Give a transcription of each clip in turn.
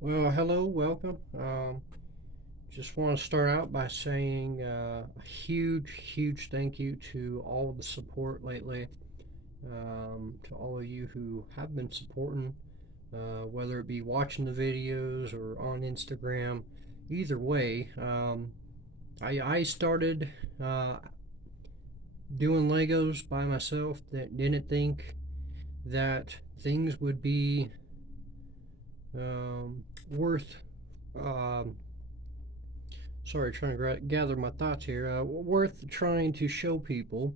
Well, hello, welcome. Just want to start out by saying a huge thank you to all of the support lately. To all of you who have been supporting, whether it be watching the videos or on Instagram. Either way, I started doing Legos by myself. That didn't think that things would be worth um, sorry, trying to gather my thoughts here. Worth trying to show people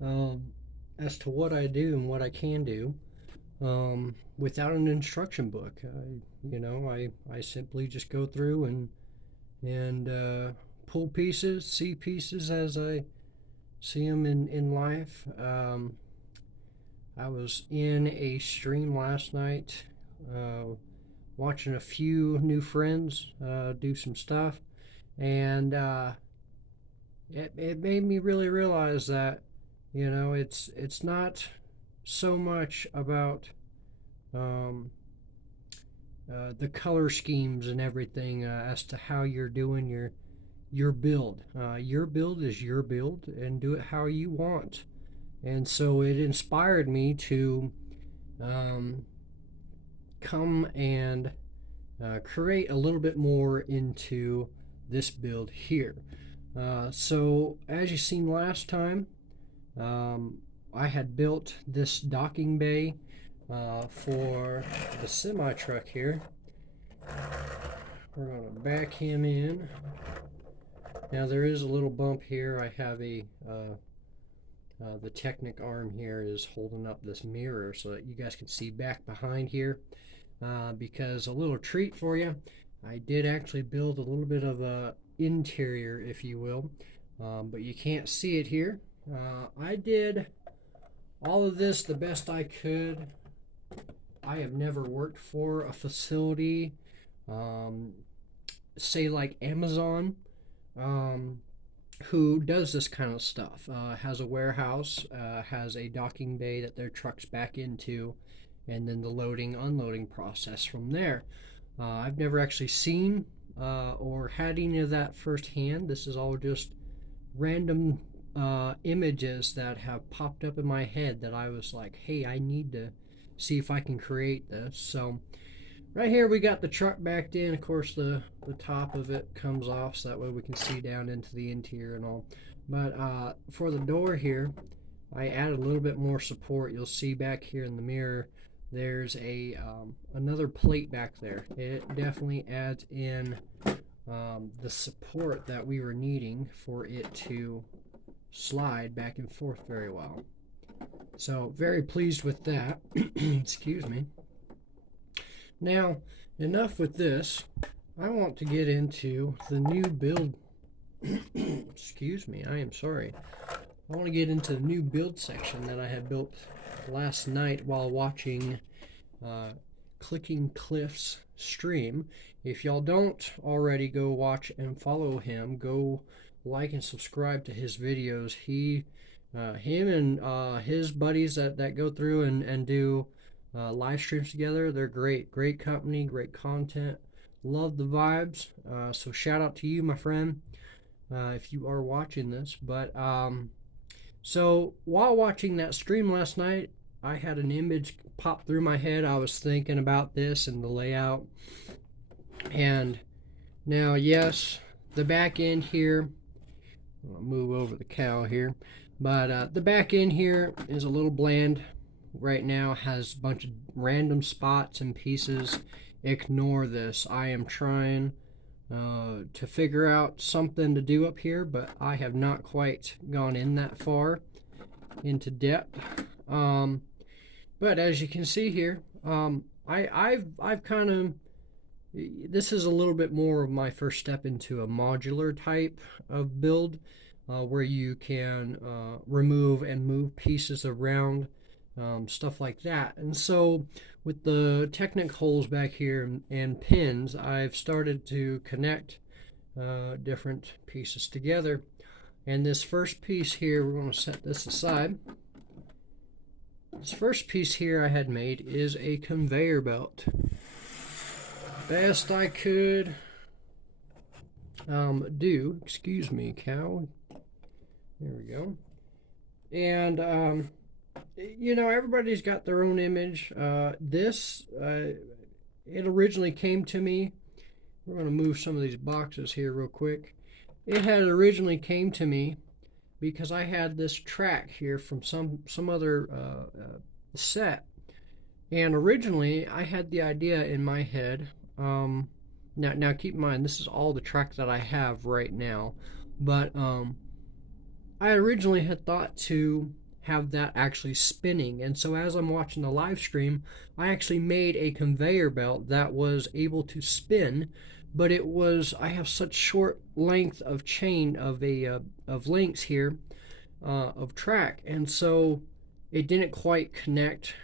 um, as to what I do and what I can do without an instruction book. I simply just go through and pull pieces, see pieces as I see them in life. I was in a stream last night, watching a few new friends do some stuff, and it made me really realize that it's not so much about um, the color schemes and everything as to how you're doing your build. Your build is your build, and do it how you want. And so it inspired me to um, come and create a little bit more into this build here. So as you seen last time, I had built this docking bay for the semi truck here. We're going to back him in. Now there is a little bump here. I have the Technic arm here is holding up this mirror so that you guys can see back behind here. Because a little treat for you, I did actually build a little bit of a interior, if you will, but you can't see it here. I did all of this the best I could. I have never worked for a facility, um, say like Amazon, um, who does this kind of stuff. Has a warehouse, has a docking bay that their trucks back into, and then the loading unloading process from there. I've never actually seen or had any of that firsthand. This is all just random images that have popped up in my head that I was like, hey, I need to see if I can create this. So right here we got the truck backed in. Of course the top of it comes off so that way we can see down into the interior and all. But for the door here, I added a little bit more support. You'll see back here in the mirror there's a another plate back there. It definitely adds in the support that we were needing for it to slide back and forth very well. So very pleased with that. Excuse me. Now, enough with this. I want to get into the new build. Excuse me, I am sorry. I want to get into the new build section that I had built last night while watching Clicking Cliff's stream. If y'all don't already go watch and follow him, go like and subscribe to his videos. Him and his buddies that go through and do live streams together, they're great company, great content. Love the vibes. So shout out to you, my friend, if you are watching this. But so while watching that stream last night, I had an image pop through my head. I was thinking about this and the layout. And now, yes, the back end here, I'll move over the cow here, but the back end here is a little bland right now, has a bunch of random spots and pieces. Ignore this. I am trying to figure out something to do up here, but I have not quite gone in that far into depth. But as you can see here, I've kind of, this is a little bit more of my first step into a modular type of build, where you can remove and move pieces around, stuff like that. And so with the Technic holes back here and pins, I've started to connect different pieces together. And this first piece here, we're going to set this aside. This first piece here I had made is a conveyor belt. best I could do. Excuse me, cow. There we go. And you know, everybody's got their own image. It originally came to me. We're going to move some of these boxes here real quick. It had originally came to me because I had this track here from some other set, and originally I had the idea in my head. Now keep in mind this is all the track that I have right now, but I originally had thought to have that actually spinning, and so as I'm watching the live stream, I actually made a conveyor belt that was able to spin, but I have such short length of chain of links here of track, and so it didn't quite connect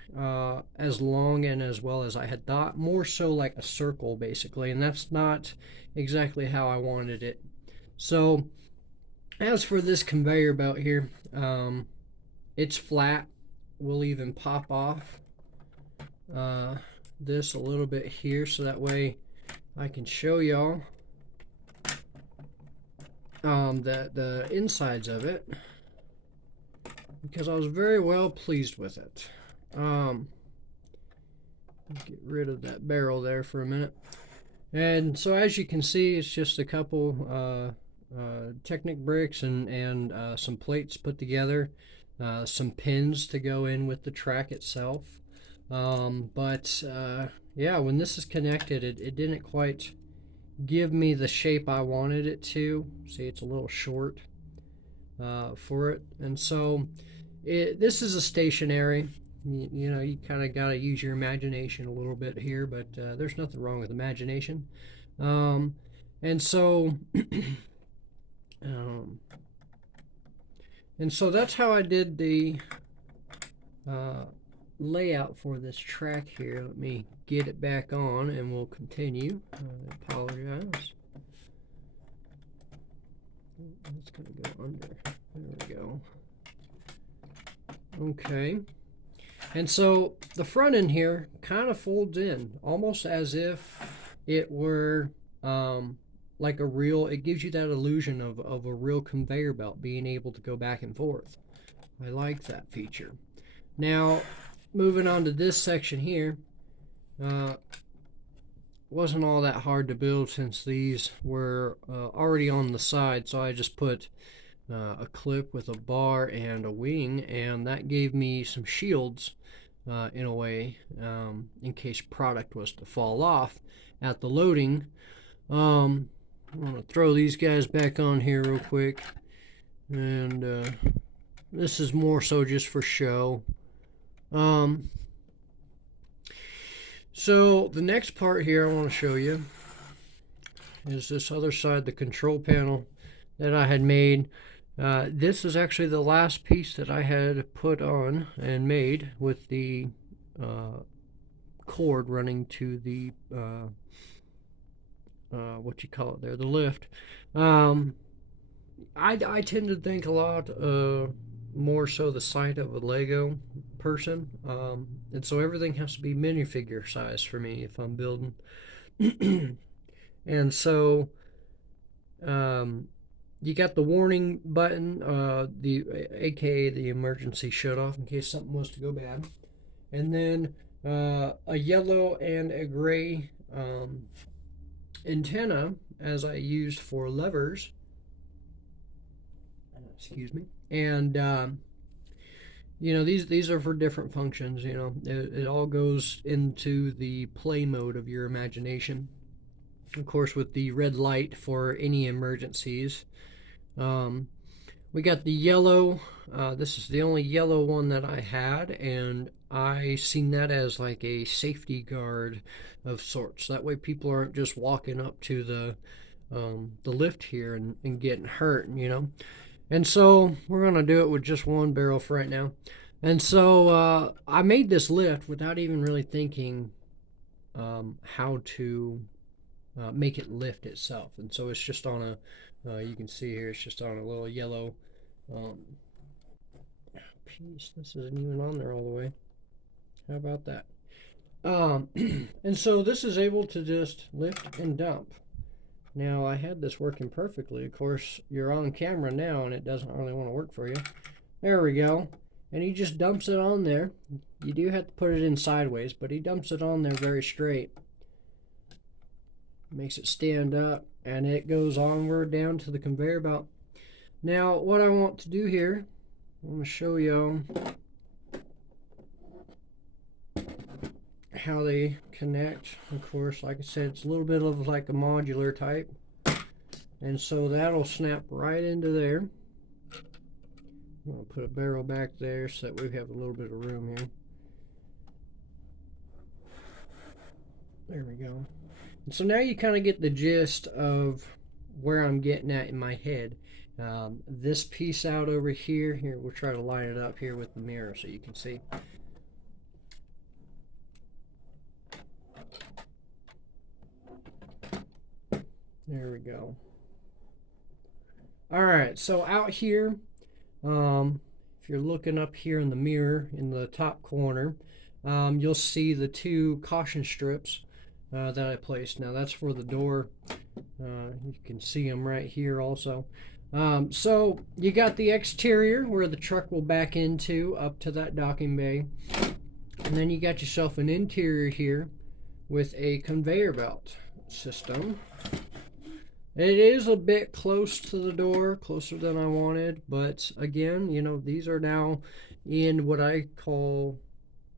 as long and as well as I had thought. More so like a circle basically, and that's not exactly how I wanted it. So as for this conveyor belt here, it's flat. We'll even pop off this a little bit here so that way I can show y'all the insides of it, because I was very well pleased with it. Get rid of that barrel there for a minute. And so as you can see, it's just a couple Technic bricks and some plates put together, some pins to go in with the track itself. Yeah, when this is connected, it didn't quite give me the shape I wanted it to. See, it's a little short for it, and so this is a stationary. You know, you kind of got to use your imagination a little bit here, but there's nothing wrong with imagination. And so and so that's how I did the layout for this track here. Let me get it back on and we'll continue. I apologize. It's going to go under. There we go. Okay. And so the front end here kind of folds in almost as if it were like a real, it gives you that illusion of a real conveyor belt being able to go back and forth. I like that feature. Now, moving on to this section here, wasn't all that hard to build since these were already on the side, so I just put a clip with a bar and a wing, and that gave me some shields in a way, in case product was to fall off at the loading. I'm going to throw these guys back on here real quick, and this is more so just for show. So the next part here I want to show you is this other side, the control panel that I had made. This is actually the last piece that I had put on and made with the cord running to the what you call it there, the lift. I tend to think a lot more so the sight of a Lego person, and so everything has to be minifigure size for me if I'm building. And so you got the warning button, aka the emergency shut off in case something was to go bad, and then a yellow and a gray antenna as I used for levers. Excuse me. And you know, these are for different functions. You know, it all goes into the play mode of your imagination. Of course, with the red light for any emergencies. We got the yellow. This is the only yellow one that I had, and I seen that as like a safety guard of sorts. That way people aren't just walking up to the lift here and getting hurt, you know. And so we're going to do it with just one barrel for right now. And so I made this lift without even really thinking how to make it lift itself. And so it's just on a, you can see here, it's just on a little yellow piece. This isn't even on there all the way. How about that? And so this is able to just lift and dump. Now I had this working perfectly. Of course, you're on camera now and it doesn't really want to work for you. There we go. And he just dumps it on there. You do have to put it in sideways, but he dumps it on there very straight. Makes it stand up, and it goes onward down to the conveyor belt. Now, what I want to do here, I'm going to show you how they connect. Of course, like I said, it's a little bit of like a modular type. And so that'll snap right into there. I'm going to put a barrel back there so that we have a little bit of room here. There we go. And so now you kind of get the gist of where I'm getting at in my head. This piece out over here, we'll try to line it up here with the mirror so you can see. There we go. Alright, so out here, if you're looking up here in the mirror in the top corner, you'll see the two caution strips that I placed. Now that's for the door. You can see them right here also. So you got the exterior where the truck will back into up to that docking bay. And then you got yourself an interior here with a conveyor belt system. It is a bit close to the door, closer than I wanted, but again, you know, these are now in what I call,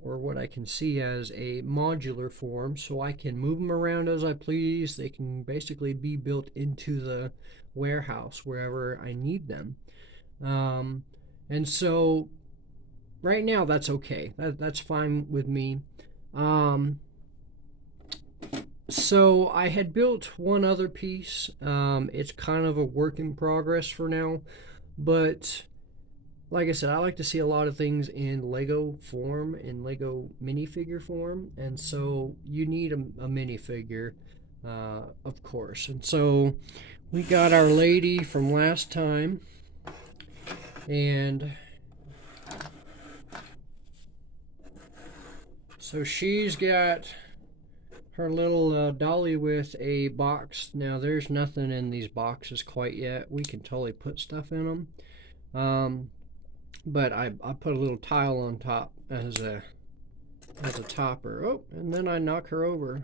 or what I can see as, a modular form, so I can move them around as I please. They can basically be built into the warehouse wherever I need them. And so right now that's okay. That's fine with me. So I had built one other piece. It's kind of a work in progress for now, but like I said, I like to see a lot of things in Lego form, in Lego minifigure form, and so you need a minifigure, of course. And so we got our lady from last time, and so she's got her little dolly with a box. Now there's nothing in these boxes quite yet. We can totally put stuff in them, but I put a little tile on top as a topper. Oh, and then I knock her over.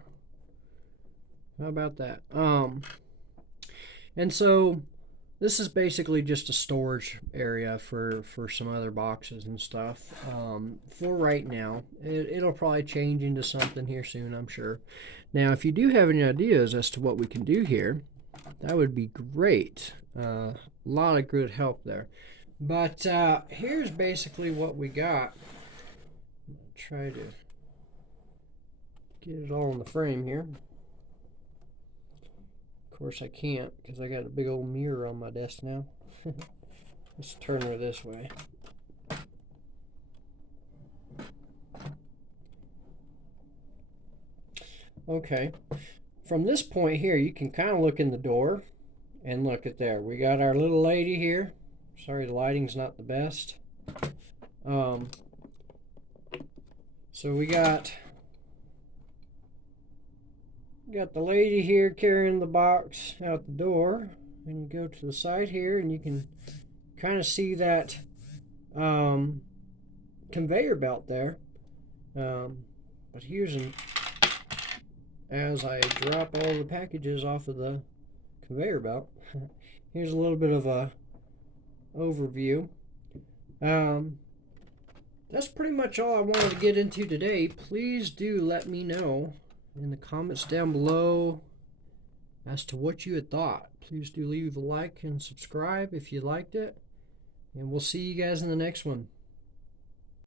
How about that? And so this is basically just a storage area for some other boxes and stuff. For right now, it'll probably change into something here soon, I'm sure. Now, if you do have any ideas as to what we can do here, that would be great. A lot of good help there. But here's basically what we got. Try to get it all in the frame here. Of course I can't because I got a big old mirror on my desk now. Let's turn her this way. Okay, from this point here you can kind of look in the door and look at there. We got our little lady here. Sorry, the lighting's not the best. So we got the lady here carrying the box out the door, and you go to the side here and you can kind of see that conveyor belt there. But here's as I drop all the packages off of the conveyor belt, here's a little bit of a overview. That's pretty much all I wanted to get into today. Please do let me know in the comments down below as to what you had thought. Please do leave a like and subscribe if you liked it, and we'll see you guys in the next one.